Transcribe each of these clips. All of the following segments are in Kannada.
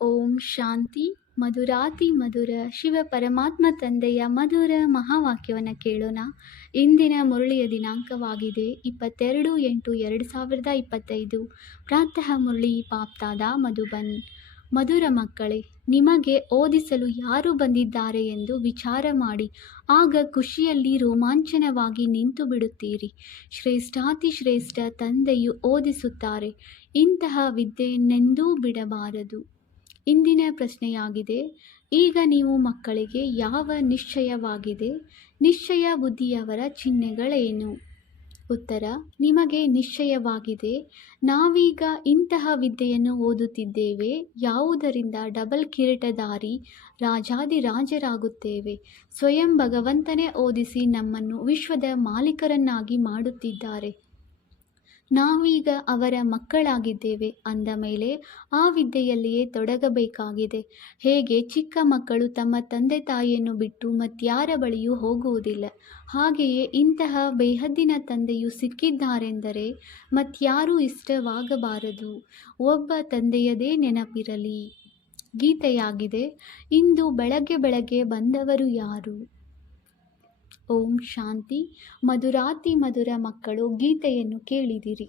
ಓಂ ಶಾಂತಿ. ಮಧುರಾತಿ ಮಧುರ ಶಿವ ಪರಮಾತ್ಮ ತಂದೆಯ ಮಧುರ ಮಹಾವಾಕ್ಯವನ್ನು ಕೇಳೋಣ. ಇಂದಿನ ಮುರಳಿಯ ದಿನಾಂಕವಾಗಿದೆ 22/8/2025. ಪ್ರಾತಃ ಮುರಳಿ ಬಾಪ್ತಾದ ಮಧುಬನ್. ಮಧುರ ಮಕ್ಕಳೇ, ನಿಮಗೆ ಓದಿಸಲು ಯಾರು ಬಂದಿದ್ದಾರೆ ಎಂದು ವಿಚಾರ ಮಾಡಿ. ಆಗ ಖುಷಿಯಲ್ಲಿ ರೋಮಾಂಚನವಾಗಿ ನಿಂತು ಬಿಡುತ್ತೀರಿ. ಶ್ರೇಷ್ಠಾತಿ ಶ್ರೇಷ್ಠ ತಂದೆಯು ಓದಿಸುತ್ತಾರೆ. ಇಂತಹ ವಿದ್ಯೆಯನ್ನೆಂದೂ ಬಿಡಬಾರದು. ಇಂದಿನ ಪ್ರಶ್ನೆಯಾಗಿದೆ, ಈಗ ನೀವು ಮಕ್ಕಳಿಗೆ ಯಾವ ನಿಶ್ಚಯವಾಗಿದೆ? ನಿಶ್ಚಯ ಬುದ್ಧಿಯವರ ಚಿಹ್ನೆಗಳೇನು? ಉತ್ತರ: ನಿಮಗೆ ನಿಶ್ಚಯವಾಗಿದೆ. ನಾವೀಗ ಇಂತಹ ವಿದ್ಯೆಯನ್ನು ಓದುತ್ತಿದ್ದೇವೆ, ಯಾವುದರಿಂದ ಡಬಲ್ ಕಿರೀಟಧಾರಿ ರಾಜಾದಿರಾಜರಾಗುತ್ತೇವೆ. ಸ್ವಯಂ ಭಗವಂತನೇ ಓದಿಸಿ ನಮ್ಮನ್ನು ವಿಶ್ವದ ಮಾಲೀಕರನ್ನಾಗಿ ಮಾಡುತ್ತಿದ್ದಾರೆ. ನಾವೀಗ ಅವರ ಮಕ್ಕಳಾಗಿದ್ದೇವೆ ಅಂದ ಮೇಲೆ ಆ ವಿದ್ಯೆಯಲ್ಲಿಯೇ ತೊಡಗಬೇಕಾಗಿದೆ. ಹೇಗೆ ಚಿಕ್ಕ ಮಕ್ಕಳು ತಮ್ಮ ತಂದೆ ತಾಯಿಯನ್ನು ಬಿಟ್ಟು ಮತ್ಯಾರ ಬಳಿಯೂ ಹೋಗುವುದಿಲ್ಲ, ಹಾಗೆಯೇ ಇಂತಹ ಬೇಹದ್ದಿನ ತಂದೆಯು ಸಿಕ್ಕಿದ್ದಾರೆಂದರೆ ಮತ್ಯಾರೂ ಇಷ್ಟವಾಗಬಾರದು. ಒಬ್ಬ ತಂದೆಯದೇ ನೆನಪಿರಲಿ. ಗೀತೆಯಾಗಿದೆ. ಇಂದು ಬೆಳಗ್ಗೆ ಬೆಳಗ್ಗೆ ಬಂದವರು ಯಾರು? ಓಂ ಶಾಂತಿ. ಮಧುರಾತಿ ಮಧುರ ಮಕ್ಕಳು, ಗೀತೆಯನ್ನು ಕೇಳಿದಿರಿ.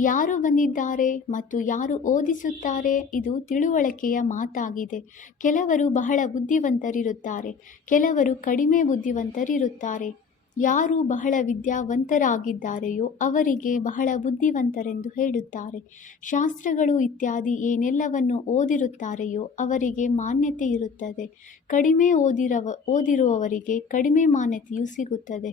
ಯಾರು ಬಂದಿದ್ದಾರೆ ಮತ್ತು ಯಾರು ಓದಿಸುತ್ತಾರೆ? ಇದು ತಿಳುವಳಿಕೆಯ ಮಾತಾಗಿದೆ. ಕೆಲವರು ಬಹಳ ಬುದ್ಧಿವಂತರಿರುತ್ತಾರೆ, ಕೆಲವರು ಕಡಿಮೆ ಬುದ್ಧಿವಂತರಿರುತ್ತಾರೆ. ಯಾರು ಬಹಳ ವಿದ್ಯಾವಂತರಾಗಿದ್ದಾರೆಯೋ ಅವರಿಗೆ ಬಹಳ ಬುದ್ಧಿವಂತರೆಂದು ಹೇಳುತ್ತಾರೆ. ಶಾಸ್ತ್ರಗಳು ಇತ್ಯಾದಿ ಏನೆಲ್ಲವನ್ನು ಓದಿರುತ್ತಾರೆಯೋ ಅವರಿಗೆ ಮಾನ್ಯತೆ ಇರುತ್ತದೆ. ಕಡಿಮೆ ಓದಿರುವವರಿಗೆ ಕಡಿಮೆ ಮಾನ್ಯತೆಯು ಸಿಗುತ್ತದೆ.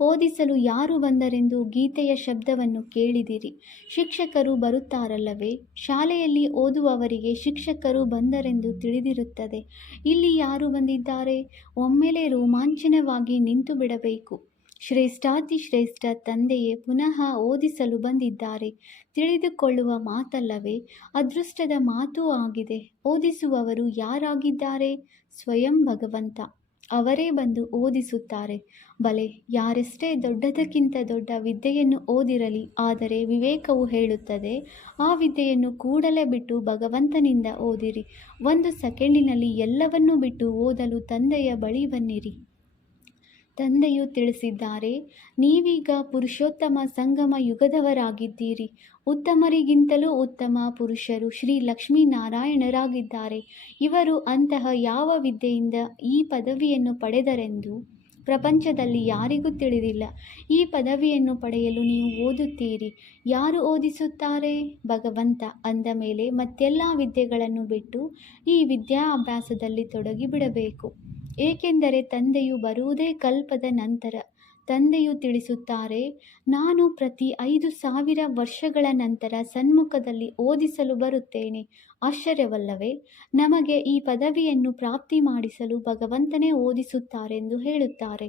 ಓದಿಸಲು ಯಾರು ಬಂದರೆಂದು ಗೀತೆಯ ಶಬ್ದವನ್ನು ಕೇಳಿದಿರಿ. ಶಿಕ್ಷಕರು ಬರುತ್ತಾರಲ್ಲವೇ? ಶಾಲೆಯಲ್ಲಿ ಓದುವವರಿಗೆ ಶಿಕ್ಷಕರು ಬಂದರೆಂದು ತಿಳಿದಿರುತ್ತದೆ. ಇಲ್ಲಿ ಯಾರು ಬಂದಿದ್ದಾರೆ? ಒಮ್ಮೆಲೆ ರೋಮಾಂಚನವಾಗಿ ನಿಂತು ಬಿಡಬೇಕು. ಶ್ರೇಷ್ಠಾತಿ ಶ್ರೇಷ್ಠ ತಂದೆಯೇ ಪುನಃ ಓದಿಸಲು ಬಂದಿದ್ದಾರೆ. ತಿಳಿದುಕೊಳ್ಳುವ ಮಾತಲ್ಲವೇ? ಅದೃಷ್ಟದ ಮಾತೂ ಆಗಿದೆ. ಓದಿಸುವವರು ಯಾರಾಗಿದ್ದಾರೆ? ಸ್ವಯಂ ಭಗವಂತ. ಅವರೇ ಬಂದು ಓದಿಸುತ್ತಾರೆ. ಬಲೆ, ಯಾರೆಷ್ಟೇ ದೊಡ್ಡದಕ್ಕಿಂತ ದೊಡ್ಡ ವಿದ್ಯೆಯನ್ನು ಓದಿರಲಿ, ಆದರೆ ವಿವೇಕವು ಹೇಳುತ್ತದೆ ಆ ವಿದ್ಯೆಯನ್ನು ಕೂಡಲೇ ಬಿಟ್ಟು ಭಗವಂತನಿಂದ ಓದಿರಿ. 1 ಸೆಕೆಂಡಿನಲ್ಲಿ ಎಲ್ಲವನ್ನೂ ಬಿಟ್ಟು ಓದಲು ತಂದೆಯ ಬಳಿ ಬನ್ನಿರಿ. ತಂದೆಯು ತಿಳಿಸಿದ್ದಾರೆ, ನೀವೀಗ ಪುರುಷೋತ್ತಮ ಸಂಗಮ ಯುಗದವರಾಗಿದ್ದೀರಿ. ಉತ್ತಮರಿಗಿಂತಲೂ ಉತ್ತಮ ಪುರುಷರು ಶ್ರೀ ಲಕ್ಷ್ಮೀನಾರಾಯಣರಾಗಿದ್ದಾರೆ. ಇವರು ಅಂತಹ ಯಾವ ವಿದ್ಯೆಯಿಂದ ಈ ಪದವಿಯನ್ನು ಪಡೆದರೆಂದು ಪ್ರಪಂಚದಲ್ಲಿ ಯಾರಿಗೂ ತಿಳಿದಿಲ್ಲ. ಈ ಪದವಿಯನ್ನು ಪಡೆಯಲು ನೀವು ಓದುತ್ತೀರಿ. ಯಾರು ಓದಿಸುತ್ತಾರೆ? ಭಗವಂತ. ಅಂದ ಮೇಲೆ ಮತ್ತೆಲ್ಲ ವಿದ್ಯೆಗಳನ್ನು ಬಿಟ್ಟು ಈ ವಿದ್ಯಾಭ್ಯಾಸದಲ್ಲಿ ತೊಡಗಿಬಿಡಬೇಕು. ಏಕೆಂದರೆ ತಂದೆಯು ಬರುವುದೇ ಕಲ್ಪದ ನಂತರ. ತಂದೆಯು ತಿಳಿಸುತ್ತಾರೆ, ನಾನು ಪ್ರತಿ 5000 ವರ್ಷಗಳ ನಂತರ ಸನ್ಮುಖದಲ್ಲಿ ಓದಿಸಲು ಬರುತ್ತೇನೆ. ಆಶ್ಚರ್ಯವಲ್ಲವೇ? ನಮಗೆ ಈ ಪದವಿಯನ್ನು ಪ್ರಾಪ್ತಿ ಮಾಡಿಸಲು ಭಗವಂತನೇ ಓದಿಸುತ್ತಾರೆಂದು ಹೇಳುತ್ತಾರೆ.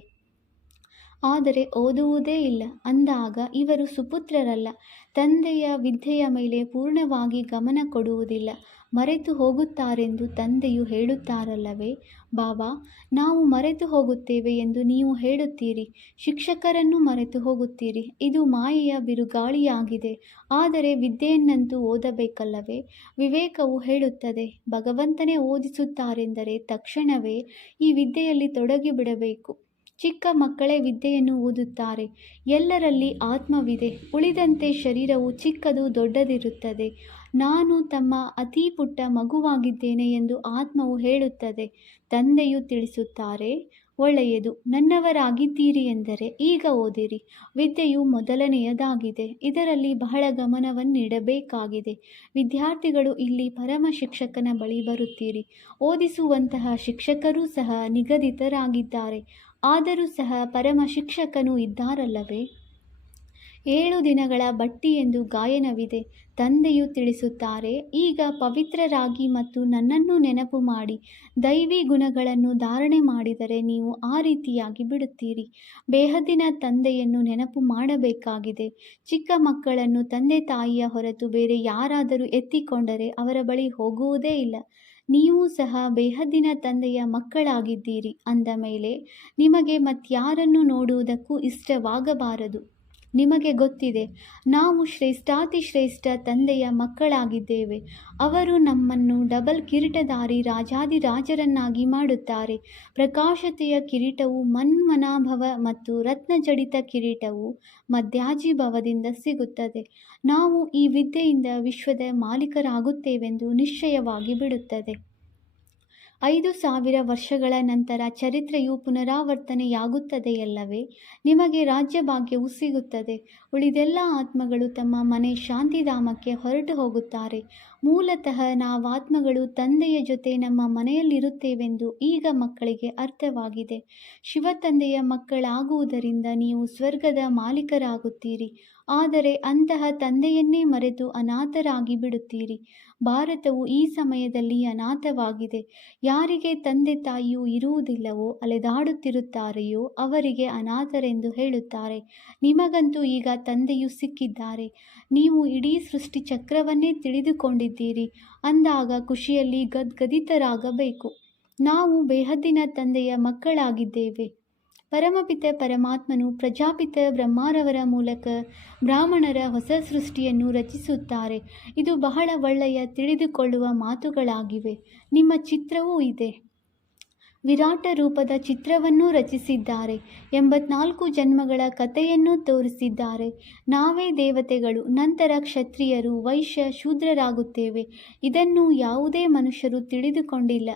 ಆದರೆ ಓದುವುದೇ ಇಲ್ಲ ಅಂದಾಗ ಇವರು ಸುಪುತ್ರರಲ್ಲ. ತಂದೆಯ ವಿದ್ಯೆಯ ಮೇಲೆ ಪೂರ್ಣವಾಗಿ ಗಮನ ಕೊಡುವುದಿಲ್ಲ, ಮರೆತು ಹೋಗುತ್ತಾರೆಂದು ತಂದೆಯು ಹೇಳುತ್ತಾರಲ್ಲವೇ? ಬಾಬಾ, ನಾವು ಮರೆತು ಹೋಗುತ್ತೇವೆ ಎಂದು ನೀವು ಹೇಳುತ್ತೀರಿ. ಶಿಕ್ಷಕರನ್ನು ಮರೆತು ಹೋಗುತ್ತೀರಿ. ಇದು ಮಾಯೆಯ ಬಿರುಗಾಳಿಯಾಗಿದೆ. ಆದರೆ ವಿದ್ಯೆಯನ್ನಂತೂ ಓದಬೇಕಲ್ಲವೇ? ವಿವೇಕವು ಹೇಳುತ್ತದೆ, ಭಗವಂತನೇ ಓದಿಸುತ್ತಾರೆಂದರೆ ತಕ್ಷಣವೇ ಈ ವಿದ್ಯೆಯಲ್ಲಿ ತೊಡಗಿಬಿಡಬೇಕು. ಚಿಕ್ಕ ಮಕ್ಕಳೇ ವಿದ್ಯೆಯನ್ನು ಓದುತ್ತಾರೆ. ಎಲ್ಲರಲ್ಲಿ ಆತ್ಮವಿದೆ. ಉಳಿದಂತೆ ಶರೀರವು ಚಿಕ್ಕದು ದೊಡ್ಡದಿರುತ್ತದೆ. ನಾನು ತಮ್ಮ ಅತೀ ಪುಟ್ಟ ಮಗುವಾಗಿದ್ದೇನೆ ಎಂದು ಆತ್ಮವು ಹೇಳುತ್ತದೆ. ತಂದೆಯು ತಿಳಿಸುತ್ತಾರೆ, ಒಳ್ಳೆಯದು, ನನ್ನವರಾಗಿದ್ದೀರಿ ಎಂದರೆ ಈಗ ಓದಿರಿ. ವಿದ್ಯೆಯು ಮೊದಲನೆಯದಾಗಿದೆ. ಇದರಲ್ಲಿ ಬಹಳ ಗಮನವನ್ನಿಡಬೇಕಾಗಿದೆ. ವಿದ್ಯಾರ್ಥಿಗಳು ಇಲ್ಲಿ ಪರಮ ಶಿಕ್ಷಕನ ಬಳಿ ಬರುತ್ತೀರಿ. ಓದಿಸುವಂತಹ ಶಿಕ್ಷಕರೂ ಸಹ ನಿಗದಿತರಾಗಿದ್ದಾರೆ. ಆದರೂ ಸಹ ಪರಮ ಶಿಕ್ಷಕನು ಇದ್ದಾರಲ್ಲವೇ? 7 ದಿನಗಳ ಬಟ್ಟಿ ಎಂದು ಗಾಯನವಿದೆ. ತಂದೆಯು ತಿಳಿಸುತ್ತಾರೆ, ಈಗ ಪವಿತ್ರರಾಗಿ ಮತ್ತು ನನ್ನನ್ನು ನೆನಪು ಮಾಡಿ ದೈವಿ ಗುಣಗಳನ್ನು ಧಾರಣೆ ಮಾಡಿದರೆ ನೀವು ಆ ರೀತಿಯಾಗಿ ಬಿಡುತ್ತೀರಿ. ಬೇಹದ್ದಿನ ತಂದೆಯನ್ನು ನೆನಪು ಮಾಡಬೇಕಾಗಿದೆ. ಚಿಕ್ಕ ಮಕ್ಕಳನ್ನು ತಂದೆ ತಾಯಿಯ ಹೊರತು ಬೇರೆ ಯಾರಾದರೂ ಎತ್ತಿಕೊಂಡರೆ ಅವರ ಬಳಿ ಹೋಗುವುದೇ ಇಲ್ಲ. ನೀವು ಸಹ ಬೇಹದ್ದಿನ ತಂದೆಯ ಮಕ್ಕಳಾಗಿದ್ದೀರಿ ಅಂದ ಮೇಲೆ ನಿಮಗೆ ಮತ್ಯಾರನ್ನು ನೋಡುವುದಕ್ಕೂ ಇಷ್ಟವಾಗಬಾರದು. ನಿಮಗೆ ಗೊತ್ತಿದೆ, ನಾವು ಶ್ರೇಷ್ಠಾತಿಶ್ರೇಷ್ಠ ತಂದೆಯ ಮಕ್ಕಳಾಗಿದ್ದೇವೆ. ಅವರು ನಮ್ಮನ್ನು ಡಬಲ್ ಕಿರೀಟಧಾರಿ ರಾಜಾದಿರಾಜರನ್ನಾಗಿ ಮಾಡುತ್ತಾರೆ. ಪ್ರಕಾಶತೆಯ ಕಿರೀಟವು ಮನ್ಮನಾಭವ ಮತ್ತು ರತ್ನಜಡಿತ ಕಿರೀಟವು ಮಧ್ಯಾಜಿಭವದಿಂದ ಸಿಗುತ್ತದೆ. ನಾವು ಈ ವಿದ್ಯೆಯಿಂದ ವಿಶ್ವದ ಮಾಲೀಕರಾಗುತ್ತೇವೆಂದು ನಿಶ್ಚಯವಾಗಿ ಬಿಡುತ್ತದೆ. 5,000 ವರ್ಷಗಳ ನಂತರ ಚರಿತ್ರೆಯು ಪುನರಾವರ್ತನೆಯಾಗುತ್ತದೆಯಲ್ಲವೇ? ನಿಮಗೆ ರಾಜ್ಯಭಾಗ್ಯವು ಸಿಗುತ್ತದೆ. ಉಳಿದೆಲ್ಲ ಆತ್ಮಗಳು ತಮ್ಮ ಮನೆ ಶಾಂತಿಧಾಮಕ್ಕೆ ಹೊರಟು ಹೋಗುತ್ತಾರೆ. ಮೂಲತಃ ನಾವಾತ್ಮಗಳು ತಂದೆಯ ಜೊತೆ ನಮ್ಮ ಮನೆಯಲ್ಲಿರುತ್ತೇವೆಂದು ಈಗ ಮಕ್ಕಳಿಗೆ ಅರ್ಥವಾಗಿದೆ. ಶಿವತಂದೆಯ ಮಕ್ಕಳಾಗುವುದರಿಂದ ನೀವು ಸ್ವರ್ಗದ ಮಾಲೀಕರಾಗುತ್ತೀರಿ. ಆದರೆ ಅಂತಹ ತಂದೆಯನ್ನೇ ಮರೆತು ಅನಾಥರಾಗಿ ಬಿಡುತ್ತೀರಿ. ಭಾರತವು ಈ ಸಮಯದಲ್ಲಿ ಅನಾಥವಾಗಿದೆ. ಯಾರಿಗೆ ತಂದೆ ತಾಯಿಯೂ ಇರುವುದಿಲ್ಲವೋ, ಅಲೆದಾಡುತ್ತಿರುತ್ತಾರೆಯೋ ಅವರಿಗೆ ಅನಾಥರೆಂದು ಹೇಳುತ್ತಾರೆ. ನಿಮಗಂತೂ ಈಗ ತಂದೆಯು ಸಿಕ್ಕಿದ್ದಾರೆ. ನೀವು ಇಡೀ ಸೃಷ್ಟಿ ಚಕ್ರವನ್ನೇ ತಿಳಿದುಕೊಂಡಿದ್ದೀರಿ ಅಂದಾಗ ಖುಷಿಯಲ್ಲಿ ಗದ್ಗದಿತರಾಗಬೇಕು. ನಾವು ಬೇಹದ್ದಿನ ತಂದೆಯ ಮಕ್ಕಳಾಗಿದ್ದೇವೆ. ಪರಮಪಿತ ಪರಮಾತ್ಮನು ಪ್ರಜಾಪಿತ ಬ್ರಹ್ಮರವರ ಮೂಲಕ ಬ್ರಾಹ್ಮಣರ ಹೊಸ ಸೃಷ್ಟಿಯನ್ನು ರಚಿಸುತ್ತಾರೆ. ಇದು ಬಹಳ ಒಳ್ಳೆಯ ತಿಳಿದುಕೊಳ್ಳುವ ಮಾತುಗಳಾಗಿವೆ. ನಿಮ್ಮ ಚಿತ್ರವೂ ಇದೆ. ವಿರಾಟ ರೂಪದ ಚಿತ್ರವನ್ನೂ ರಚಿಸಿದ್ದಾರೆ. 84 ಜನ್ಮಗಳ ಕಥೆಯನ್ನೂ ತೋರಿಸಿದ್ದಾರೆ. ನಾವೇ ದೇವತೆಗಳು, ನಂತರ ಕ್ಷತ್ರಿಯರು, ವೈಶ್ಯ, ಶೂದ್ರರಾಗುತ್ತೇವೆ. ಇದನ್ನು ಯಾವುದೇ ಮನುಷ್ಯರು ತಿಳಿದುಕೊಂಡಿಲ್ಲ.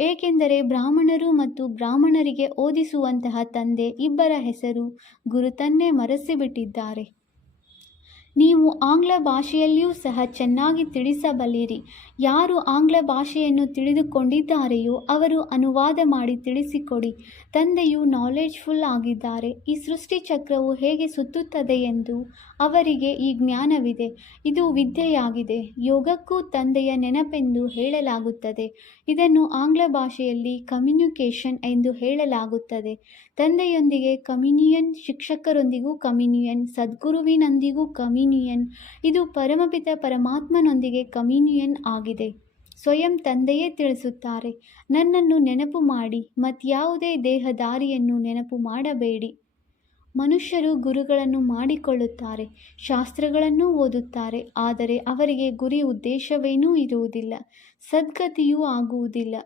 ಏಕೆಂದರೆ ಬ್ರಾಹ್ಮಣರು ಮತ್ತು ಬ್ರಾಹ್ಮಣರಿಗೆ ಓದಿಸುವಂತಹ ತಂದೆ ಇಬ್ಬರ ಹೆಸರು ಗುರುತನ್ನೇ ಮರೆಸಿಬಿಟ್ಟಿದ್ದಾರೆ. ನೀವು ಆಂಗ್ಲ ಭಾಷೆಯಲ್ಲಿಯೂ ಸಹ ಚೆನ್ನಾಗಿ ತಿಳಿಸಬಲ್ಲಿರಿ. ಯಾರು ಆಂಗ್ಲ ಭಾಷೆಯನ್ನು ತಿಳಿದುಕೊಂಡಿದ್ದಾರೆಯೋ ಅವರು ಅನುವಾದ ಮಾಡಿ ತಿಳಿಸಿಕೊಡಿ. ತಂದೆಯು ನಾಲೆಡ್ಜ್ಫುಲ್ ಆಗಿದ್ದಾರೆ. ಈ ಸೃಷ್ಟಿ ಚಕ್ರವು ಹೇಗೆ ಸುತ್ತುತ್ತದೆ ಎಂದು ಅವರಿಗೆ ಈ ಜ್ಞಾನವಿದೆ. ಇದು ವಿದ್ಯೆಯಾಗಿದೆ. ಯೋಗಕ್ಕೂ ತಂದೆಯ ನೆನಪೆಂದು ಹೇಳಲಾಗುತ್ತದೆ. ಇದನ್ನು ಆಂಗ್ಲ ಭಾಷೆಯಲ್ಲಿ ಕಮ್ಯುನಿಕೇಷನ್ ಎಂದು ಹೇಳಲಾಗುತ್ತದೆ. ತಂದೆಯೊಂದಿಗೆ ಕಮ್ಯುನಿಯನ್, ಶಿಕ್ಷಕರೊಂದಿಗೂ ಕಮ್ಯುನಿಯನ್, ಸದ್ಗುರುವಿನೊಂದಿಗೂ ಕಮ್ಯುನಿಯನ್. ಇದು ಪರಮಪಿತ ಪರಮಾತ್ಮನೊಂದಿಗೆ ಕಮ್ಯುನಿಯನ್ ಆಗಿದೆ. ಸ್ವಯಂ ತಂದೆಯೇ ತಿಳಿಸುತ್ತಾರೆ, ನನ್ನನ್ನು ನೆನಪು ಮಾಡಿ, ಮತ್ಯಾವುದೇ ದೇಹಧಾರಿಯನ್ನು ನೆನಪು ಮಾಡಬೇಡಿ. ಮನುಷ್ಯರು ಗುರುಗಳನ್ನು ಮಾಡಿಕೊಳ್ಳುತ್ತಾರೆ, ಶಾಸ್ತ್ರಗಳನ್ನೂ ಓದುತ್ತಾರೆ. ಆದರೆ ಅವರಿಗೆ ಗುರಿ ಉದ್ದೇಶವೇನೂ ಇರುವುದಿಲ್ಲ, ಸದ್ಗತಿಯೂ ಆಗುವುದಿಲ್ಲ.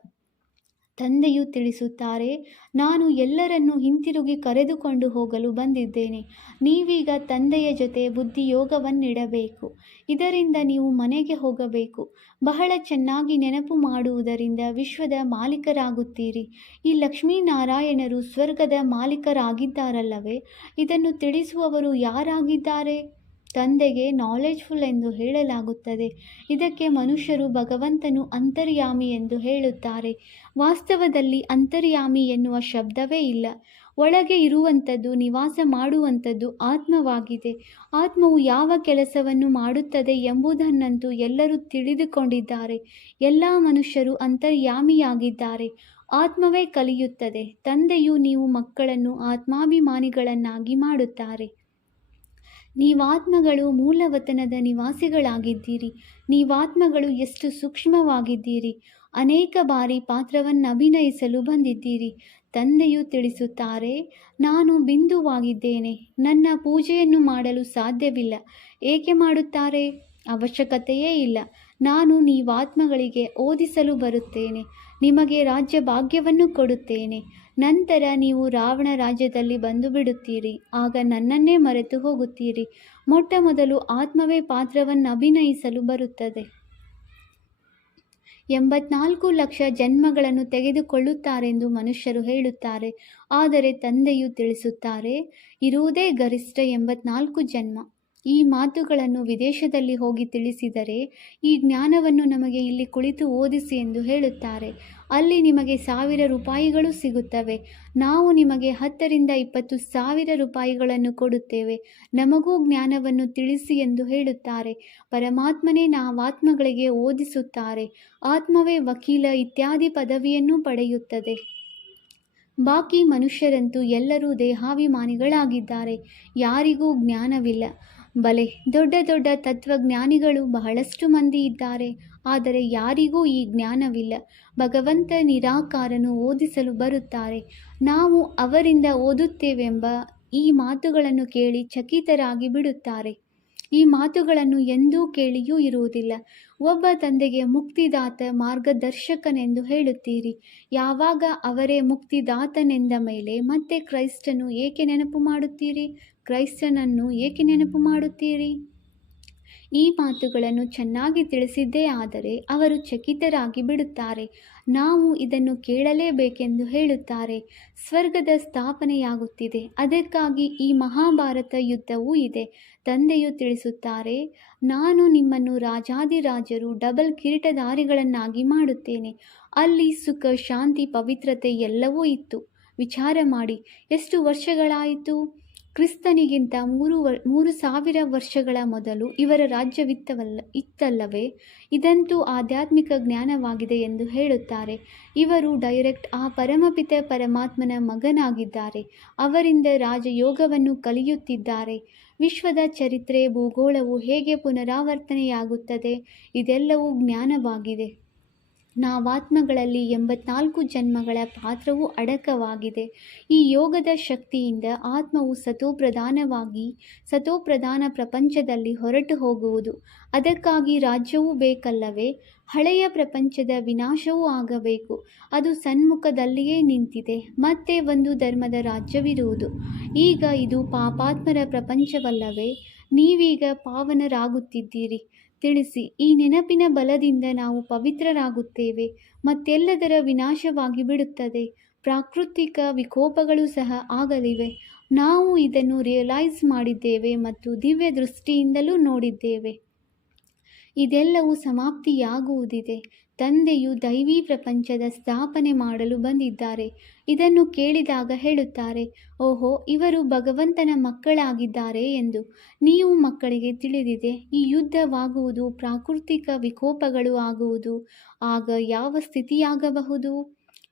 ತಂದೆಯು ತಿಳಿಸುತ್ತಾರೆ, ನಾನು ಎಲ್ಲರನ್ನೂ ಹಿಂತಿರುಗಿ ಕರೆದುಕೊಂಡು ಹೋಗಲು ಬಂದಿದ್ದೇನೆ. ನೀವೀಗ ತಂದೆಯ ಜೊತೆ ಬುದ್ಧಿಯೋಗವನ್ನಿಡಬೇಕು. ಇದರಿಂದ ನೀವು ಮನೆಗೆ ಹೋಗಬೇಕು. ಬಹಳ ಚೆನ್ನಾಗಿ ನೆನಪು ಮಾಡುವುದರಿಂದ ವಿಶ್ವದ ಮಾಲೀಕರಾಗುತ್ತೀರಿ. ಈ ಲಕ್ಷ್ಮೀನಾರಾಯಣರು ಸ್ವರ್ಗದ ಮಾಲೀಕರಾಗಿದ್ದಾರಲ್ಲವೇ? ಇದನ್ನು ತಿಳಿಸುವವರು ಯಾರಾಗಿದ್ದಾರೆ? ತಂದೆಗೆ ನಾಲೆಡ್ಜ್ಫುಲ್ ಎಂದು ಹೇಳಲಾಗುತ್ತದೆ. ಇದಕ್ಕೆ ಮನುಷ್ಯರು ಭಗವಂತನು ಅಂತರ್ಯಾಮಿ ಎಂದು ಹೇಳುತ್ತಾರೆ. ವಾಸ್ತವದಲ್ಲಿ ಅಂತರ್ಯಾಮಿ ಎನ್ನುವ ಶಬ್ದವೇ ಇಲ್ಲ. ಒಳಗೆ ಇರುವಂಥದ್ದು, ನಿವಾಸ ಮಾಡುವಂಥದ್ದು ಆತ್ಮವಾಗಿದೆ. ಆತ್ಮವು ಯಾವ ಕೆಲಸವನ್ನು ಮಾಡುತ್ತದೆ ಎಂಬುದನ್ನಂತೂ ಎಲ್ಲರೂ ತಿಳಿದುಕೊಂಡಿದ್ದಾರೆ. ಎಲ್ಲ ಮನುಷ್ಯರು ಅಂತರ್ಯಾಮಿಯಾಗಿದ್ದಾರೆ. ಆತ್ಮವೇ ಕಲಿಯುತ್ತದೆ. ತಂದೆಯು ನೀವು ಮಕ್ಕಳನ್ನು ಆತ್ಮಾಭಿಮಾನಿಗಳನ್ನಾಗಿ ಮಾಡುತ್ತಾರೆ. ನೀವಾತ್ಮಗಳು ಮೂಲವತನದ ನಿವಾಸಿಗಳಾಗಿದ್ದೀರಿ. ನೀವಾತ್ಮಗಳು ಎಷ್ಟು ಸೂಕ್ಷ್ಮವಾಗಿದ್ದೀರಿ. ಅನೇಕ ಬಾರಿ ಪಾತ್ರವನ್ನಭಿನಯಿಸಲು ಬಂದಿದ್ದೀರಿ. ತಂದೆಯು ತಿಳಿಸುತ್ತಾರೆ, ನಾನು ಬಿಂದುವಾಗಿದ್ದೇನೆ. ನನ್ನ ಪೂಜೆಯನ್ನು ಮಾಡಲು ಸಾಧ್ಯವಿಲ್ಲ. ಏಕೆ ಮಾಡುತ್ತಾರೆ? ಅವಶ್ಯಕತೆಯೇ ಇಲ್ಲ. ನಾನು ನೀವಾತ್ಮಗಳಿಗೆ ಓದಿಸಲು ಬರುತ್ತೇನೆ. ನಿಮಗೆ ರಾಜ್ಯ ಭಾಗ್ಯವನ್ನು ಕೊಡುತ್ತೇನೆ. ನಂತರ ನೀವು ರಾವಣ ರಾಜ್ಯದಲ್ಲಿ ಬಂದು ಬಿಡುತ್ತೀರಿ. ಆಗ ನನ್ನನ್ನೇ ಮರೆತು ಹೋಗುತ್ತೀರಿ. ಮೊಟ್ಟ ಮೊದಲು ಆತ್ಮವೇ ಪಾತ್ರವನ್ನು ಅಭಿನಯಿಸಲು ಬರುತ್ತದೆ. 84 ಲಕ್ಷ ಜನ್ಮಗಳನ್ನು ತೆಗೆದುಕೊಳ್ಳುತ್ತಾರೆಂದು ಮನುಷ್ಯರು ಹೇಳುತ್ತಾರೆ. ಆದರೆ ತಂದೆಯು ತಿಳಿಸುತ್ತಾರೆ, ಇರುವುದೇ ಗರಿಷ್ಠ 84 ಜನ್ಮ. ಈ ಮಾತುಗಳನ್ನು ವಿದೇಶದಲ್ಲಿ ಹೋಗಿ ತಿಳಿಸಿದರೆ, ಈ ಜ್ಞಾನವನ್ನು ನಮಗೆ ಇಲ್ಲಿ ಕುಳಿತು ಓದಿಸಿ ಎಂದು ಹೇಳುತ್ತಾರೆ. ಅಲ್ಲಿ ನಿಮಗೆ 1,000 ರೂಪಾಯಿಗಳು ಸಿಗುತ್ತವೆ. ನಾವು ನಿಮಗೆ 10 ರಿಂದ 20 ಸಾವಿರ ರೂಪಾಯಿಗಳನ್ನು ಕೊಡುತ್ತೇವೆ. ನಮಗೂ ಜ್ಞಾನವನ್ನು ತಿಳಿಸಿ ಎಂದು ಹೇಳುತ್ತಾರೆ. ಪರಮಾತ್ಮನೇ ನಾವಾತ್ಮಗಳಿಗೆ ಓದಿಸುತ್ತಾರೆ. ಆತ್ಮವೇ ವಕೀಲ ಇತ್ಯಾದಿ ಪದವಿಯನ್ನು ಪಡೆಯುತ್ತದೆ. ಬಾಕಿ ಮನುಷ್ಯರಂತೂ ಎಲ್ಲರೂ ದೇಹಾಭಿಮಾನಿಗಳಾಗಿದ್ದಾರೆ. ಯಾರಿಗೂ ಜ್ಞಾನವಿಲ್ಲ. ಬಲೆ, ದೊಡ್ಡ ದೊಡ್ಡ ತತ್ವಜ್ಞಾನಿಗಳು ಬಹಳಷ್ಟು ಮಂದಿ ಇದ್ದಾರೆ. ಆದರೆ ಯಾರಿಗೂ ಈ ಜ್ಞಾನವಿಲ್ಲ. ಭಗವಂತ ನಿರಾಕಾರನು ಓದಿಸಲು ಬರುತ್ತಾರೆ. ನಾವು ಅವರಿಂದ ಓದುತ್ತೇವೆಂಬ ಈ ಮಾತುಗಳನ್ನು ಕೇಳಿ ಚಕಿತರಾಗಿ ಬಿಡುತ್ತಾರೆ. ಈ ಮಾತುಗಳನ್ನು ಎಂದೂ ಕೇಳಿಯೂ ಇರುವುದಿಲ್ಲ. ಒಬ್ಬ ತಂದೆಗೆ ಮುಕ್ತಿದಾತ ಮಾರ್ಗದರ್ಶಕನೆಂದು ಹೇಳುತ್ತೀರಿ. ಯಾವಾಗ ಅವರೇ ಮುಕ್ತಿದಾತನೆಂದ ಮೇಲೆ ಮತ್ತೆ ಕ್ರೈಸ್ತನು ಏಕೆ ನೆನಪು ಮಾಡುತ್ತೀರಿ? ಕ್ರೈಸ್ತನನ್ನು ಏಕೆ ನೆನಪು ಮಾಡುತ್ತೀರಿ? ಈ ಮಾತುಗಳನ್ನು ಚೆನ್ನಾಗಿ ತಿಳಿಸಿದ್ದೇ ಆದರೆ ಅವರು ಚಕಿತರಾಗಿ ಬಿಡುತ್ತಾರೆ. ನಾವು ಇದನ್ನು ಕೇಳಲೇಬೇಕೆಂದು ಹೇಳುತ್ತಾರೆ. ಸ್ವರ್ಗದ ಸ್ಥಾಪನೆಯಾಗುತ್ತಿದೆ, ಅದಕ್ಕಾಗಿ ಈ ಮಹಾಭಾರತ ಯುದ್ಧವೂ ಇದೆ. ತಂದೆಯು ತಿಳಿಸುತ್ತಾರೆ, ನಾನು ನಿಮ್ಮನ್ನು ರಾಜಾದಿರಾಜರು ಡಬಲ್ ಕಿರೀಟಧಾರಿಗಳನ್ನಾಗಿ ಮಾಡುತ್ತೇನೆ. ಅಲ್ಲಿ ಸುಖ, ಶಾಂತಿ, ಪವಿತ್ರತೆ ಎಲ್ಲವೂ ಇತ್ತು. ವಿಚಾರ ಮಾಡಿ, ಎಷ್ಟು ವರ್ಷಗಳಾಯಿತು? ಕ್ರಿಸ್ತನಿಗಿಂತ 3,000 ವರ್ಷಗಳ ಮೊದಲು ಇವರ ಇತ್ತಲ್ಲವೇ? ಇದಂತೂ ಆಧ್ಯಾತ್ಮಿಕ ಜ್ಞಾನವಾಗಿದೆ ಎಂದು ಹೇಳುತ್ತಾರೆ. ಇವರು ಡೈರೆಕ್ಟ್ ಆ ಪರಮಪಿತ ಪರಮಾತ್ಮನ ಮಗನಾಗಿದ್ದಾರೆ. ಅವರಿಂದ ರಾಜಯೋಗವನ್ನು ಕಲಿಯುತ್ತಿದ್ದಾರೆ. ವಿಶ್ವದ ಚರಿತ್ರೆ, ಭೂಗೋಳವು ಹೇಗೆ ಪುನರಾವರ್ತನೆಯಾಗುತ್ತದೆ, ಇದೆಲ್ಲವೂ ಜ್ಞಾನವಾಗಿದೆ. ನಾವಾತ್ಮಗಳಲ್ಲಿ 84 ಜನ್ಮಗಳ ಪಾತ್ರವು ಅಡಕವಾಗಿದೆ. ಈ ಯೋಗದ ಶಕ್ತಿಯಿಂದ ಆತ್ಮವು ಸತೋಪ್ರಧಾನ ಪ್ರಪಂಚದಲ್ಲಿ ಹೊರಟು ಹೋಗುವುದು. ಅದಕ್ಕಾಗಿ ರಾಜ್ಯವೂ ಬೇಕಲ್ಲವೇ? ಹಳೆಯ ಪ್ರಪಂಚದ ವಿನಾಶವೂ ಆಗಬೇಕು. ಅದು ಸನ್ಮುಖದಲ್ಲಿಯೇ ನಿಂತಿದೆ. ಮತ್ತೆ ಒಂದು ಧರ್ಮದ ರಾಜ್ಯವಿರುವುದು. ಈಗ ಇದು ಪಾಪಾತ್ಮರ ಪ್ರಪಂಚವಲ್ಲವೇ? ನೀವೀಗ ಪಾವನರಾಗುತ್ತಿದ್ದೀರಿ. ತಿಳಿಸಿ, ಈ ನೆನಪಿನ ಬಲದಿಂದ ನಾವು ಪವಿತ್ರರಾಗುತ್ತೇವೆ. ಮತ್ತೆಲ್ಲದರ ವಿನಾಶವಾಗಿ ಬಿಡುತ್ತದೆ. ಪ್ರಾಕೃತಿಕ ವಿಕೋಪಗಳು ಸಹ ಆಗಲಿವೆ. ನಾವು ಇದನ್ನು ರಿಯಲೈಸ್ ಮಾಡಿದ್ದೇವೆ ಮತ್ತು ದಿವ್ಯ ದೃಷ್ಟಿಯಿಂದಲೂ ನೋಡಿದ್ದೇವೆ. ಇದೆಲ್ಲವೂ ಸಮಾಪ್ತಿಯಾಗುವುದಿದೆ. ತಂದೆಯು ದೈವಿ ಪ್ರಪಂಚದ ಸ್ಥಾಪನೆ ಮಾಡಲು ಬಂದಿದ್ದಾರೆ. ಇದನ್ನು ಕೇಳಿದಾಗ ಹೇಳುತ್ತಾರೆ, ಓಹೋ, ಇವರು ಭಗವಂತನ ಮಕ್ಕಳಾಗಿದ್ದಾರೆ ಎಂದು. ನೀವು ಮಕ್ಕಳಿಗೆ ತಿಳಿದಿದೆ, ಈ ಯುದ್ಧವಾಗುವುದು, ಪ್ರಾಕೃತಿಕ ವಿಕೋಪಗಳು ಆಗುವುದು. ಆಗ ಯಾವ ಸ್ಥಿತಿಯಾಗಬಹುದು?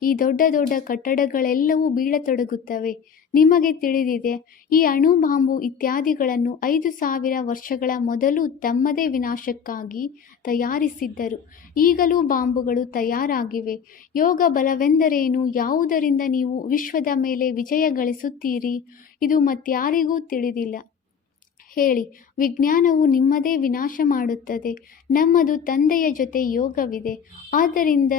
ಈ ದೊಡ್ಡ ದೊಡ್ಡ ಕಟ್ಟಡಗಳೆಲ್ಲವೂ ಬೀಳತೊಡಗುತ್ತವೆ. ನಿಮಗೆ ತಿಳಿದಿದೆ, ಈ ಅಣು ಬಾಂಬು ಇತ್ಯಾದಿಗಳನ್ನು 5,000 ವರ್ಷಗಳ ಮೊದಲು ತಮ್ಮದೇ ವಿನಾಶಕ್ಕಾಗಿ ತಯಾರಿಸಿದ್ದರು. ಈಗಲೂ ಬಾಂಬುಗಳು ತಯಾರಾಗಿವೆ. ಯೋಗ ಬಲವೆಂದರೇನು? ಯಾವುದರಿಂದ ನೀವು ವಿಶ್ವದ ಮೇಲೆ ವಿಜಯ ಗಳಿಸುತ್ತೀರಿ? ಇದು ಮತ್ಯಾರಿಗೂ ತಿಳಿದಿಲ್ಲ. ಹೇಳಿ, ವಿಜ್ಞಾನವು ನಿಮ್ಮದೇ ವಿನಾಶ ಮಾಡುತ್ತದೆ. ನಮ್ಮದು ತಂದೆಯ ಜೊತೆ ಯೋಗವಿದೆ. ಆದ್ದರಿಂದ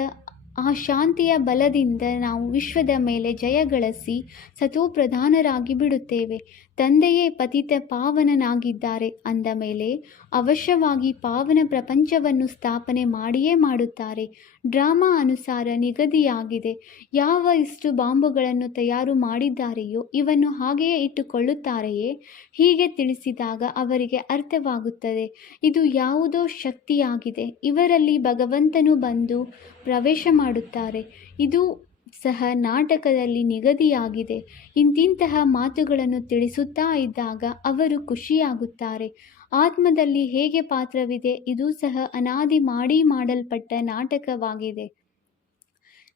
ಆ ಶಾಂತಿಯ ಬಲದಿಂದ ನಾವು ವಿಶ್ವದ ಮೇಲೆ ಜಯಗಳಿಸಿ ಸತೋಪ್ರಧಾನರಾಗಿ ಬಿಡುತ್ತೇವೆ. ತಂದೆಯೇ ಪತಿತ ಪಾವನನಾಗಿದ್ದಾರೆ ಅಂದ ಮೇಲೆ ಅವಶ್ಯವಾಗಿ ಪಾವನ ಪ್ರಪಂಚವನ್ನು ಸ್ಥಾಪನೆ ಮಾಡಿಯೇ ಮಾಡುತ್ತಾರೆ. ಡ್ರಾಮಾ ಅನುಸಾರ ನಿಗದಿಯಾಗಿದೆ. ಯಾವ ಇಷ್ಟು ಬಾಂಬುಗಳನ್ನು ತಯಾರು ಮಾಡಿದ್ದಾರೆಯೋ ಇವನ್ನು ಹಾಗೆಯೇ ಇಟ್ಟುಕೊಳ್ಳುತ್ತಾರೆಯೇ? ಹೀಗೆ ತಿಳಿಸಿದಾಗ ಅವರಿಗೆ ಅರ್ಥವಾಗುತ್ತದೆ, ಇದು ಯಾವುದೋ ಶಕ್ತಿಯಾಗಿದೆ. ಇವರಲ್ಲಿ ಭಗವಂತನು ಬಂದು ಪ್ರವೇಶ ಮಾಡುತ್ತಾರೆ. ಇದು ಸಹ ನಾಟಕದಲ್ಲಿ ನಿಗದಿಯಾಗಿದೆ. ಇಂತಿಂತಹ ಮಾತುಗಳನ್ನು ತಿಳಿಸುತ್ತಾ ಇದ್ದಾಗ ಅವರು ಖುಷಿಯಾಗುತ್ತಾರೆ. ಆತ್ಮದಲ್ಲಿ ಹೇಗೆ ಪಾತ್ರವಿದೆ? ಇದು ಸಹ ಅನಾದಿ ಮಾಡಲ್ಪಟ್ಟ ನಾಟಕವಾಗಿದೆ.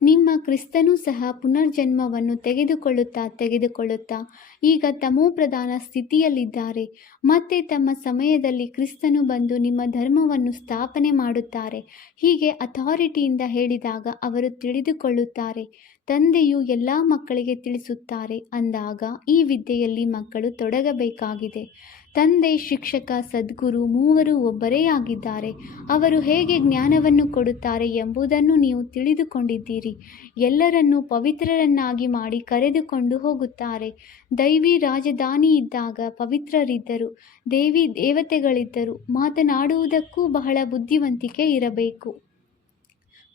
ನಿಮ್ಮ ಕ್ರಿಸ್ತನೂ ಸಹ ಪುನರ್ಜನ್ಮವನ್ನು ತೆಗೆದುಕೊಳ್ಳುತ್ತಾ ಈಗ ತಮೋಪ್ರಧಾನ ಸ್ಥಿತಿಯಲ್ಲಿದ್ದಾರೆ. ಮತ್ತೆ ತಮ್ಮ ಸಮಯದಲ್ಲಿ ಕ್ರಿಸ್ತನು ಬಂದು ನಿಮ್ಮ ಧರ್ಮವನ್ನು ಸ್ಥಾಪನೆ ಮಾಡುತ್ತಾರೆ. ಹೀಗೆ ಅಥಾರಿಟಿಯಿಂದ ಹೇಳಿದಾಗ ಅವರು ತಿಳಿದುಕೊಳ್ಳುತ್ತಾರೆ. ತಂದೆಯು ಎಲ್ಲ ಮಕ್ಕಳಿಗೆ ತಿಳಿಸುತ್ತಾರೆ ಅಂದಾಗ ಈ ವಿದ್ಯೆಯಲ್ಲಿ ಮಕ್ಕಳು ತೊಡಗಬೇಕಾಗಿದೆ. ತಂದೆ, ಶಿಕ್ಷಕ, ಸದ್ಗುರು ಮೂವರು ಒಬ್ಬರೇ ಆಗಿದ್ದಾರೆ. ಅವರು ಹೇಗೆ ಜ್ಞಾನವನ್ನು ಕೊಡುತ್ತಾರೆ ಎಂಬುದನ್ನು ನೀವು ತಿಳಿದುಕೊಂಡಿದ್ದೀರಿ. ಎಲ್ಲರನ್ನೂ ಪವಿತ್ರರನ್ನಾಗಿ ಮಾಡಿ ಕರೆದುಕೊಂಡು ಹೋಗುತ್ತಾರೆ. ದೈವಿ ರಾಜಧಾನಿ ಇದ್ದಾಗ ಪವಿತ್ರರಿದ್ದರು, ದೇವತೆಗಳಿದ್ದರು. ಮಾತನಾಡುವುದಕ್ಕೂ ಬಹಳ ಬುದ್ಧಿವಂತಿಕೆ ಇರಬೇಕು.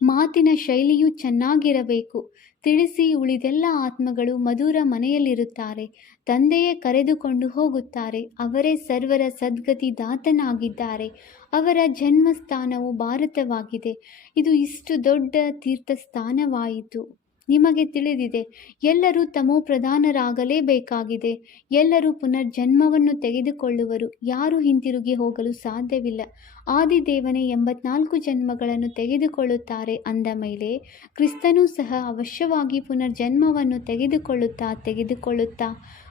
ಮಾತಿನ ಶೈಲಿಯೂ ಚೆನ್ನಾಗಿರಬೇಕು. ತಿಳಿಸಿ, ಉಳಿದೆಲ್ಲ ಆತ್ಮಗಳು ಮಧುರ ಮನೆಯಲ್ಲಿರುತ್ತಾರೆ. ತಂದೆಯೇ ಕರೆದುಕೊಂಡು ಹೋಗುತ್ತಾರೆ. ಅವರೇ ಸರ್ವರ ಸದ್ಗತಿ ದಾತನಾಗಿದ್ದಾರೆ. ಅವರ ಜನ್ಮಸ್ಥಾನವು ಭಾರತವಾಗಿದೆ. ಇದು ಇಷ್ಟು ದೊಡ್ಡ ತೀರ್ಥಸ್ಥಾನವಾಯಿತು. ನಿಮಗೆ ತಿಳಿದಿದೆ, ಎಲ್ಲರೂ ತಮೋಪ್ರಧಾನರಾಗಲೇಬೇಕಾಗಿದೆ. ಎಲ್ಲರೂ ಪುನರ್ಜನ್ಮವನ್ನು ತೆಗೆದುಕೊಳ್ಳುವರು. ಯಾರೂ ಹಿಂತಿರುಗಿ ಹೋಗಲು ಸಾಧ್ಯವಿಲ್ಲ. ಆದಿದೇವನೇ 84 ಜನ್ಮಗಳನ್ನು ತೆಗೆದುಕೊಳ್ಳುತ್ತಾರೆ ಅಂದ ಮೇಲೆ ಕ್ರಿಸ್ತನೂ ಸಹ ಅವಶ್ಯವಾಗಿ ಪುನರ್ಜನ್ಮವನ್ನು ತೆಗೆದುಕೊಳ್ಳುತ್ತಾ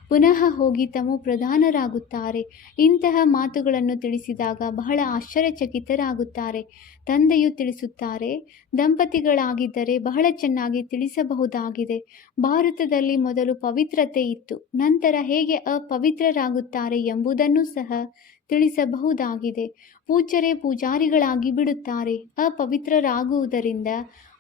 ಪುನಃ ಹೋಗಿ ತಮೋ ಪ್ರಧಾನರಾಗುತ್ತಾರೆ. ಇಂತಹ ಮಾತುಗಳನ್ನು ತಿಳಿಸಿದಾಗ ಬಹಳ ಆಶ್ಚರ್ಯಚಕಿತರಾಗುತ್ತಾರೆ. ತಂದೆಯು ತಿಳಿಸುತ್ತಾರೆ, ದಂಪತಿಗಳಾಗಿದ್ದರೆ ಬಹಳ ಚೆನ್ನಾಗಿ ತಿಳಿಸಬಹುದಾಗಿದೆ. ಭಾರತದಲ್ಲಿ ಮೊದಲು ಪವಿತ್ರತೆ ಇತ್ತು, ನಂತರ ಹೇಗೆ ಅಪವಿತ್ರರಾಗುತ್ತಾರೆ ಎಂಬುದನ್ನು ಸಹ ತಿಳಿಸಬಹುದಾಗಿದೆ. ಪೂಜ್ಯರೇ ಪೂಜಾರಿಗಳಾಗಿ ಬಿಡುತ್ತಾರೆ. ಅಪವಿತ್ರರಾಗುವುದರಿಂದ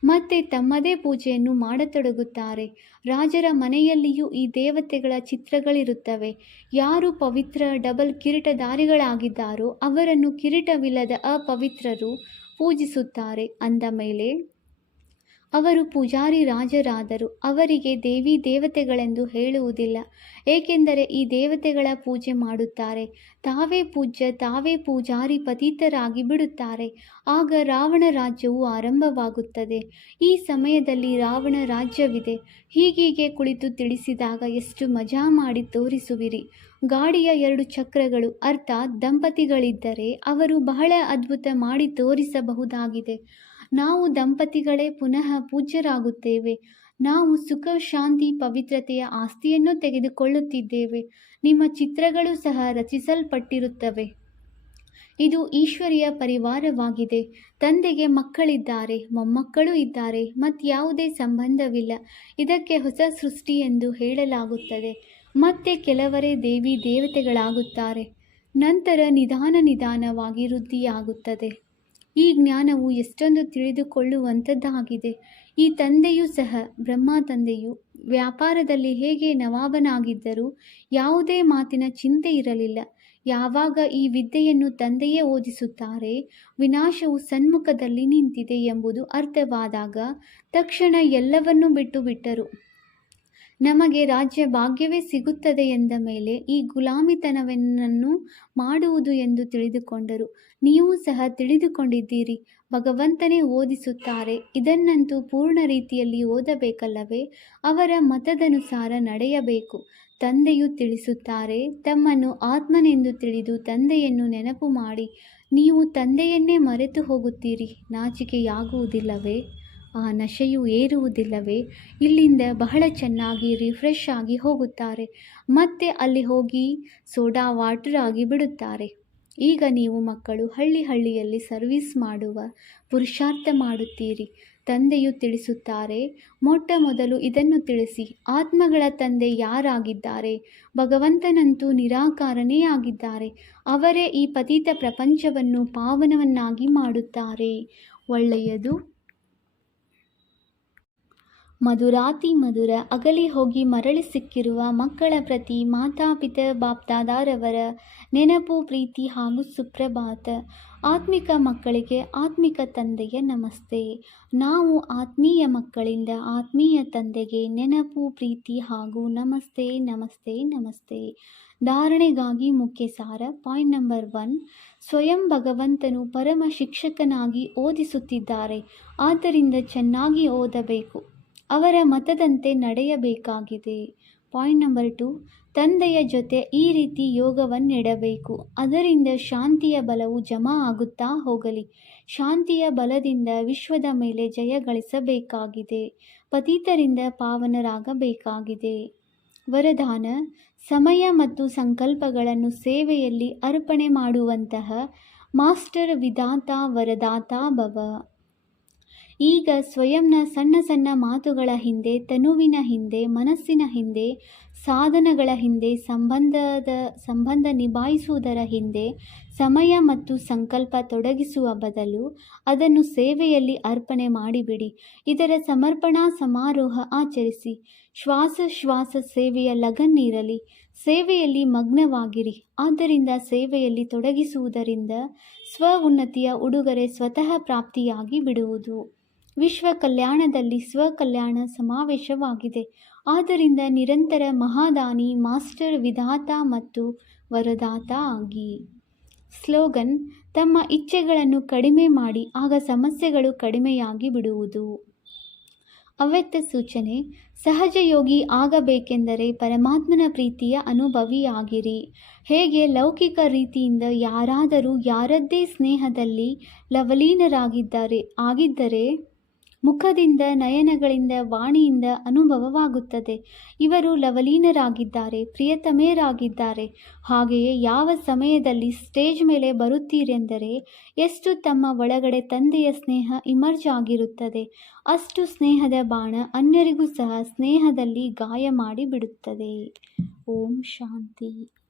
ಮತ್ತೆ ತಮ್ಮದೇ ಪೂಜೆಯನ್ನು ಮಾಡತೊಡಗುತ್ತಾರೆ. ರಾಜರ ಮನೆಯಲ್ಲಿಯೂ ಈ ದೇವತೆಗಳ ಚಿತ್ರಗಳಿರುತ್ತವೆ. ಯಾರು ಪವಿತ್ರ ಡಬಲ್ ಕಿರೀಟಧಾರಿಗಳಾಗಿದ್ದಾರೋ ಅವರನ್ನು ಕಿರೀಟವಿಲ್ಲದ ಅಪವಿತ್ರರು ಪೂಜಿಸುತ್ತಾರೆ. ಅಂದ ಮೇಲೆ ಅವರು ಪೂಜಾರಿ ರಾಜರಾದರು. ಅವರಿಗೆ ದೇವಿ ದೇವತೆಗಳೆಂದು ಹೇಳುವುದಿಲ್ಲ, ಏಕೆಂದರೆ ಈ ದೇವತೆಗಳ ಪೂಜೆ ಮಾಡುತ್ತಾರೆ. ತಾವೇ ಪೂಜ್ಯ, ತಾವೇ ಪೂಜಾರಿ ಪತಿತರಾಗಿ ಬಿಡುತ್ತಾರೆ. ಆಗ ರಾವಣ ರಾಜ್ಯವು ಆರಂಭವಾಗುತ್ತದೆ. ಈ ಸಮಯದಲ್ಲಿ ರಾವಣ ರಾಜ್ಯವಿದೆ. ಹೀಗೀಗೆ ಕುಳಿತು ತಿಳಿಸಿದಾಗ ಎಷ್ಟು ಮಜಾ ಮಾಡಿ ತೋರಿಸುವಿರಿ. ಗಾಡಿಯ 2 ಚಕ್ರಗಳು ಅರ್ಥಾತ್ ದಂಪತಿಗಳಿದ್ದರೆ ಅವರು ಬಹಳ ಅದ್ಭುತ ಮಾಡಿ ತೋರಿಸಬಹುದಾಗಿದೆ. ನಾವು ದಂಪತಿಗಳೇ ಪುನಃ ಪೂಜ್ಯರಾಗುತ್ತೇವೆ. ನಾವು ಸುಖ, ಶಾಂತಿ, ಪವಿತ್ರತೆಯ ಆಸ್ತಿಯನ್ನು ತೆಗೆದುಕೊಳ್ಳುತ್ತಿದ್ದೇವೆ. ನಿಮ್ಮ ಚಿತ್ರಗಳು ಸಹ ರಚಿಸಲ್ಪಟ್ಟಿರುತ್ತವೆ. ಇದು ಈಶ್ವರಿಯ ಪರಿವಾರವಾಗಿದೆ. ತಂದೆಗೆ ಮಕ್ಕಳಿದ್ದಾರೆ, ಮೊಮ್ಮಕ್ಕಳು ಇದ್ದಾರೆ, ಮತ್ಯಾವುದೇ ಸಂಬಂಧವಿಲ್ಲ. ಇದಕ್ಕೆ ಹೊಸ ಸೃಷ್ಟಿ ಎಂದು ಹೇಳಲಾಗುತ್ತದೆ. ಮತ್ತೆ ಕೆಲವರೇ ದೇವಿ ದೇವತೆಗಳಾಗುತ್ತಾರೆ. ನಂತರ ನಿಧಾನವಾಗಿ ವೃದ್ಧಿಯಾಗುತ್ತದೆ. ಈ ಜ್ಞಾನವು ಎಷ್ಟೊಂದು ತಿಳಿದುಕೊಳ್ಳುವಂಥದ್ದಾಗಿದೆ. ಈ ತಂದೆಯೂ ಸಹ, ಬ್ರಹ್ಮ ತಂದೆಯು ವ್ಯಾಪಾರದಲ್ಲಿ ಹೇಗೆ ನವಾಬನಾಗಿದ್ದರೂ ಯಾವುದೇ ಮಾತಿನ ಚಿಂತೆ ಇರಲಿಲ್ಲ. ಯಾವಾಗ ಈ ವಿದ್ಯೆಯನ್ನು ತಂದೆಯೇ ಓದಿಸುತ್ತಾರೆ, ವಿನಾಶವು ಸನ್ಮುಖದಲ್ಲಿ ನಿಂತಿದೆ ಎಂಬುದು ಅರ್ಥವಾದಾಗ ತಕ್ಷಣ ಎಲ್ಲವನ್ನೂ ಬಿಟ್ಟು ಬಿಟ್ಟರು. ನಮಗೆ ರಾಜ್ಯ ಭಾಗ್ಯವೇ ಸಿಗುತ್ತದೆ ಎಂದ ಮೇಲೆ ಈ ಗುಲಾಮಿತನವನ್ನು ಮಾಡುವುದು ಎಂದು ತಿಳಿದುಕೊಂಡರು. ನೀವು ಸಹ ತಿಳಿದುಕೊಂಡಿದ್ದೀರಿ. ಭಗವಂತನೇ ಓದಿಸುತ್ತಾರೆ. ಇದನ್ನಂತೂ ಪೂರ್ಣ ರೀತಿಯಲ್ಲಿ ಓದಬೇಕಲ್ಲವೇ? ಅವರ ಮತದನುಸಾರ ನಡೆಯಬೇಕು. ತಂದೆಯು ತಿಳಿಸುತ್ತಾರೆ, ತಮ್ಮನ್ನು ಆತ್ಮನೆಂದು ತಿಳಿದು ತಂದೆಯನ್ನು ನೆನಪು ಮಾಡಿ. ನೀವು ತಂದೆಯನ್ನೇ ಮರೆತು ಹೋಗುತ್ತೀರಿ. ನಾಚಿಕೆಯಾಗುವುದಿಲ್ಲವೇ? ಆ ನಶೆಯು ಏರುವುದಿಲ್ಲವೇ? ಇಲ್ಲಿಂದ ಬಹಳ ಚೆನ್ನಾಗಿ ರಿಫ್ರೆಶ್ ಆಗಿ ಹೋಗುತ್ತಾರೆ. ಮತ್ತೆ ಅಲ್ಲಿ ಹೋಗಿ ಸೋಡಾ ವಾಟರ್ ಆಗಿ ಬಿಡುತ್ತಾರೆ. ಈಗ ನೀವು ಮಕ್ಕಳು ಹಳ್ಳಿಯಲ್ಲಿ ಸರ್ವಿಸ್ ಮಾಡುವ ಪುರುಷಾರ್ಥ ಮಾಡುತ್ತೀರಿ. ತಂದೆಯು ತಿಳಿಸುತ್ತಾರೆ, ಮೊಟ್ಟ ಮೊದಲು ಇದನ್ನು ತಿಳಿಸಿ, ಆತ್ಮಗಳ ತಂದೆ ಯಾರಾಗಿದ್ದಾರೆ? ಭಗವಂತನಂತೂ ನಿರಾಕಾರನೇ ಆಗಿದ್ದಾರೆ. ಅವರೇ ಈ ಪತಿತ ಪ್ರಪಂಚವನ್ನು ಪಾವನವನ್ನಾಗಿ ಮಾಡುತ್ತಾರೆ. ಒಳ್ಳೆಯದು. ಮಧುರಾತಿ ಮಧುರ. ಅಗಲಿ ಹೋಗಿ ಮರಳಿ ಸಿಕ್ಕಿರುವ ಮಕ್ಕಳ ಪ್ರತಿ ಮಾತಾಪಿತ ಬಾಪ್ದಾದಾರವರ ನೆನಪು, ಪ್ರೀತಿ ಹಾಗೂ ಸುಪ್ರಭಾತ. ಆತ್ಮಿಕ ಮಕ್ಕಳಿಗೆ ಆತ್ಮಿಕ ತಂದೆಯ ನಮಸ್ತೆ. ನಾವು ಆತ್ಮೀಯ ಮಕ್ಕಳಿಂದ ಆತ್ಮೀಯ ತಂದೆಗೆ ನೆನಪು, ಪ್ರೀತಿ ಹಾಗೂ ನಮಸ್ತೆ ನಮಸ್ತೆ ನಮಸ್ತೆ. ಧಾರಣೆಗಾಗಿ ಮುಖ್ಯ ಸಾರ. Point number 1. ಸ್ವಯಂ ಭಗವಂತನು ಪರಮ ಶಿಕ್ಷಕನಾಗಿ ಓದಿಸುತ್ತಿದ್ದಾರೆ. ಆದ್ದರಿಂದ ಚೆನ್ನಾಗಿ ಓದಬೇಕು. ಅವರ ಮತದಂತೆ ನಡೆಯಬೇಕಾಗಿದೆ. Point number 2. ತಂದೆಯ ಜೊತೆ ಈ ರೀತಿ ಯೋಗವನ್ನಿಡಬೇಕು. ಅದರಿಂದ ಶಾಂತಿಯ ಬಲವು ಜಮಾ ಆಗುತ್ತಾ ಹೋಗಲಿ. ಶಾಂತಿಯ ಬಲದಿಂದ ವಿಶ್ವದ ಮೇಲೆ ಜಯ ಗಳಿಸಬೇಕಾಗಿದೆ. ಪತಿತರಿಂದ ಪಾವನರಾಗಬೇಕಾಗಿದೆ. ವರದಾನ: ಸಮಯ ಮತ್ತು ಸಂಕಲ್ಪಗಳನ್ನು ಸೇವೆಯಲ್ಲಿ ಅರ್ಪಣೆ ಮಾಡುವಂತಹ ಮಾಸ್ಟರ್ ವಿಧಾತ ವರದಾತ ಭವ. ಈಗ ಸ್ವಯಂನ ಸಣ್ಣ ಸಣ್ಣ ಮಾತುಗಳ ಹಿಂದೆ, ತನುವಿನ ಹಿಂದೆ, ಮನಸ್ಸಿನ ಹಿಂದೆ, ಸಾಧನಗಳ ಹಿಂದೆ, ಸಂಬಂಧ ನಿಭಾಯಿಸುವುದರ ಹಿಂದೆ ಸಮಯ ಮತ್ತು ಸಂಕಲ್ಪ ತೊಡಗಿಸುವ ಬದಲು ಅದನ್ನು ಸೇವೆಯಲ್ಲಿ ಅರ್ಪಣೆ ಮಾಡಿಬಿಡಿ. ಇದರ ಸಮರ್ಪಣಾ ಸಮಾರೋಹ ಆಚರಿಸಿ. ಶ್ವಾಸ ಸೇವೆಯ ಲಗನ್ ಇರಲಿ. ಸೇವೆಯಲ್ಲಿ ಮಗ್ನವಾಗಿರಿ. ಆದ್ದರಿಂದ ಸೇವೆಯಲ್ಲಿ ತೊಡಗಿಸುವುದರಿಂದ ಸ್ವ ಉನ್ನತಿಯ ಉಡುಗೊರೆ ಸ್ವತಃ ಪ್ರಾಪ್ತಿಯಾಗಿ ಬಿಡುವುದು. ವಿಶ್ವ ಕಲ್ಯಾಣದಲ್ಲಿ ಸ್ವಕಲ್ಯಾಣ ಸಮಾವೇಶವಾಗಿದೆ. ಆದ್ದರಿಂದ ನಿರಂತರ ಮಹಾದಾನಿ, ಮಾಸ್ಟರ್, ವಿಧಾತ ಮತ್ತು ವರದಾತ ಆಗಿ. ಸ್ಲೋಗನ್: ತಮ್ಮ ಇಚ್ಛೆಗಳನ್ನು ಕಡಿಮೆ ಮಾಡಿ, ಆಗ ಸಮಸ್ಯೆಗಳು ಕಡಿಮೆಯಾಗಿ ಬಿಡುವುದು. ಅವ್ಯಕ್ತ ಸೂಚನೆ: ಸಹಜ ಯೋಗಿ ಆಗಬೇಕೆಂದರೆ ಪರಮಾತ್ಮನ ಪ್ರೀತಿಯ ಅನುಭವಿಯಾಗಿರಿ. ಹೇಗೆ ಲೌಕಿಕ ರೀತಿಯಿಂದ ಯಾರಾದರೂ ಯಾರದ್ದೇ ಸ್ನೇಹದಲ್ಲಿ ಲವಲೀನರಾಗಿದ್ದರೆ ಮುಖದಿಂದ, ನಯನಗಳಿಂದ, ವಾಣಿಯಿಂದ ಅನುಭವವಾಗುತ್ತದೆ. ಇವರು ಲವಲೀನರಾಗಿದ್ದಾರೆ, ಪ್ರಿಯತಮೆಯರಾಗಿದ್ದಾರೆ. ಹಾಗೆಯೇ ಯಾವ ಸಮಯದಲ್ಲಿ ಸ್ಟೇಜ್ ಮೇಲೆ ಬರುತ್ತೀರೆಂದರೆ ಎಷ್ಟು ತಮ್ಮ ಒಳಗಡೆ ತಂದೆಯ ಸ್ನೇಹ ಇಮರ್ಜ್ ಆಗಿರುತ್ತದೆ, ಅಷ್ಟು ಸ್ನೇಹದ ಬಾಣ ಅನ್ಯರಿಗೂ ಸಹ ಸ್ನೇಹದಲ್ಲಿ ಗಾಯ ಮಾಡಿ ಬಿಡುತ್ತದೆ. ಓಂ ಶಾಂತಿ.